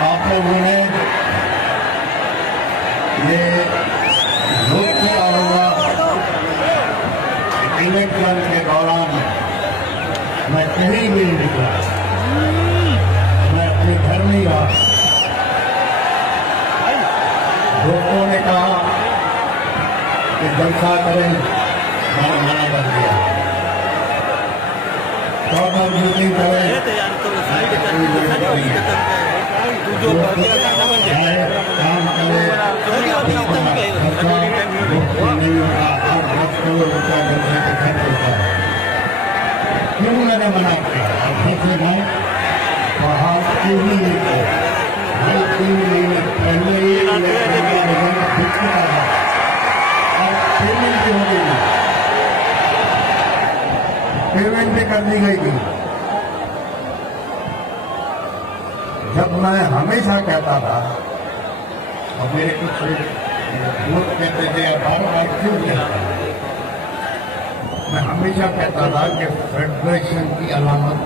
आप लोगों ने ये लोक किया होगा इलेक्शन के दौरान मैं कहीं भी नहीं निकला, मैं अपने घर में ही रहा। लोगों ने कहा कि जलसा करें, मैंने मना कर दिया। टॉर्नर मीटिंग करें, काम करे, क्यों मैंने मना किया? सबसे मैं बाहर क्यों नहीं पहले ही पेमेंट भी कर दी गई थी। जब मैं हमेशा कहता था और मेरे कुछ लोग कहते थे बार बार क्यों कहता, मैं हमेशा कहता था कि फेडरेशन की अलामत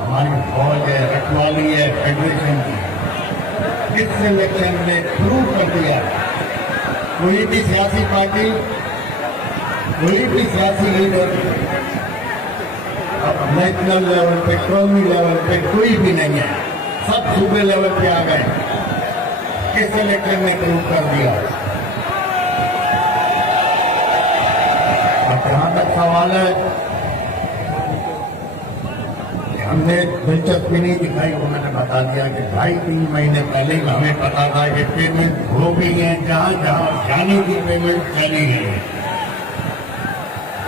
हमारी फौज है, रखवाली है फेडरेशन की। इस इलेक्शन ने प्रूव कर दिया कोई भी सियासी पार्टी, कोई भी सियासी लीडर अब नेशनल लेवल पे, कौमी लेवल पे कोई भी नहीं है, सब सूबे लेवल पे आ गए। किस इलेक्शन ने प्रूव कर दिया। अब जहां तक सवाल है, हमने दिलचस्पी नहीं दिखाई, उन्होंने बता दिया कि 2.5-3 महीने पहले ही हमें पता था कि पेमेंट हो गई है, जहां जहां जाने की पेमेंट चली है।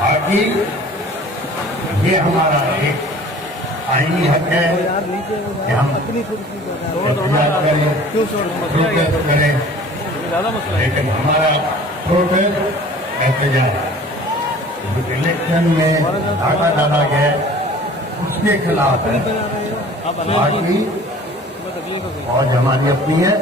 बाकी ये हमारा एक आईनी हक है कि हम एहतियात करें, प्रोटेस्ट करें, लेकिन हमारा प्रोटेस्ट एहतियात जो इलेक्शन में डाका डाला गया उसके खिलाफ है। बाकी फौज हमारी अपनी है,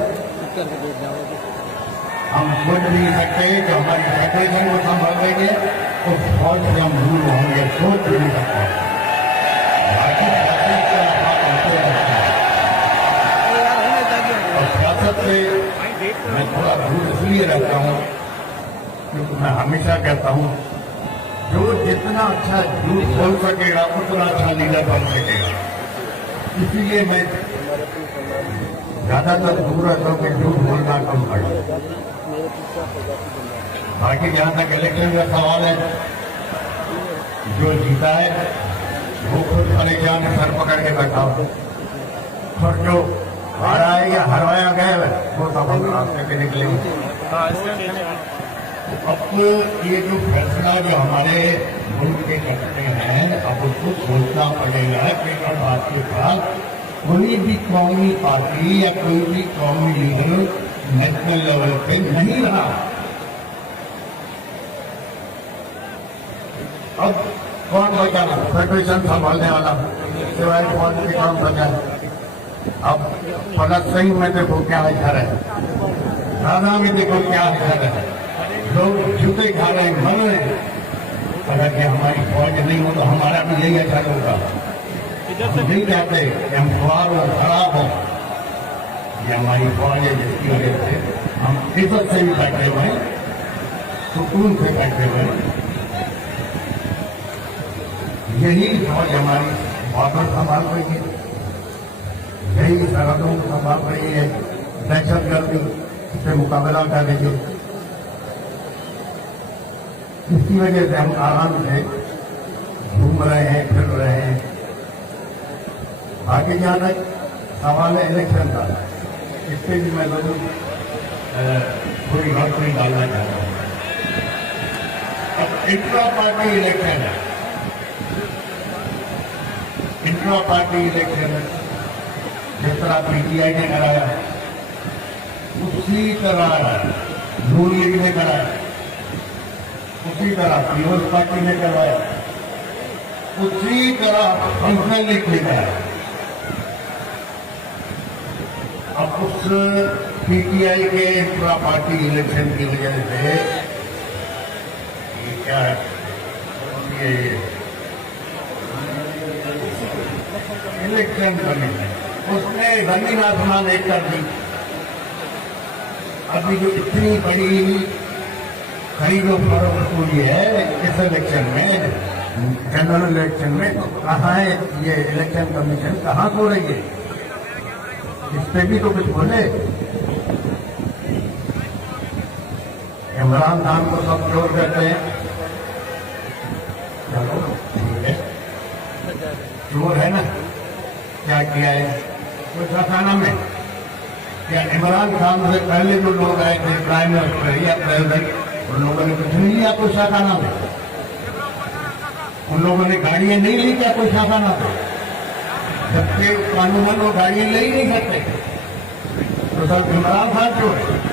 हम सोच नहीं सकते कि हमारी फेडरेशन को संभाल देंगे तो फौज से हम दूर होंगे, सोच नहीं सकते। बाकी सियासत से मैं थोड़ा दूर इसलिए रहता हूँ क्योंकि मैं हमेशा कहता हूँ जो जितना अच्छा झूठ बोल सकेगा उतना अच्छा लीडर बन सकेगा। इसीलिए मैं ज्यादातर दूर रहता हूँ कि झूठ बोलना कम करूँ। बाकी जहां तक इलेक्शन का सवाल है, जो जीता है वो खुद परेशान सर पकड़ के बैठा हो, और जो हारा है या हरवाया गया है वो सब हम रास्ते पे निकलेंगे। अब ये जो फैसला जो हमारे मुल्क के करते हैं, अब उसको सोचना पड़ेगा कि अब आपके पास कोई भी कौमी पार्टी या कोई भी कौमी लीडर नेशनल लेवल पे नहीं रहा। अब कौन बचा फेडरेशन संभालने वाला, सिवाय फौज के काम बचा। अब फलक सिंह में देखो क्या इधर है, राणा में देखो क्या इधर है, लोग जूते खा रहे हैं, मर रहे हैं। अगर कि हमारी फौज नहीं हो तो हमारा भी यही अच्छा होगा। हम नहीं चाहते कि हम खुआर हो, खराब हो। ये हमारी फौज है जिसकी वजह से हम इज्जत से भी बैठे हुए हैं, सुकून से बैठे हुए हैं। यही फौज हमारी बॉर्डर संभाल रही है, यही सरहदों को संभाल रही है, दहशतगर्दी से मुकाबला कर रही है। इसकी वजह से हम आराम से घूम रहे हैं, फिर रहे हैं। आगे जहां तक सवाल है इलेक्शन का, इस पर भी मैं जरूर थोड़ी रोशनी डालना चाहता हूँ। अब इंट्रा पार्टी इलेक्शन है, इंट्रा पार्टी इलेक्शन जिस तरह पीटीआई ने कराया उसी तरह नून लीग ने कराया, उसी तरह पीपल्स पार्टी ने करवाया, उसी तरह फंक्शनल लीग ने कराया। अब उस पीटीआई के इंट्रा पार्टी इलेक्शन की वजह से ये क्या है, ये इलेक्शन कमीशन, उसने जमीन आसमान एक कर दी। अभी जो इतनी बड़ी खरीदो फरोख्त हुई है इस इलेक्शन में, जनरल इलेक्शन में, कहाँ है ये इलेक्शन कमीशन, कहाँ सो रही है? इस पे भी तो कुछ बोले। इमरान खान को सब चोर कहते हैं, चलो ठीक है, चोर है ना, क्या किया है कुछ हटाना में? क्या इमरान खान से पहले जो लोग आए थे प्राइम मिनिस्टर या प्रेसिडेंट, उन लोगों ने कुछ नहीं लिया कोई शाखाना में? उन लोगों ने गाड़ियां नहीं ली क्या कोई शाखाना में? जबकि कानून वो गाड़ियां ले ही नहीं सकते, तो सब इमरान खान क्यों है?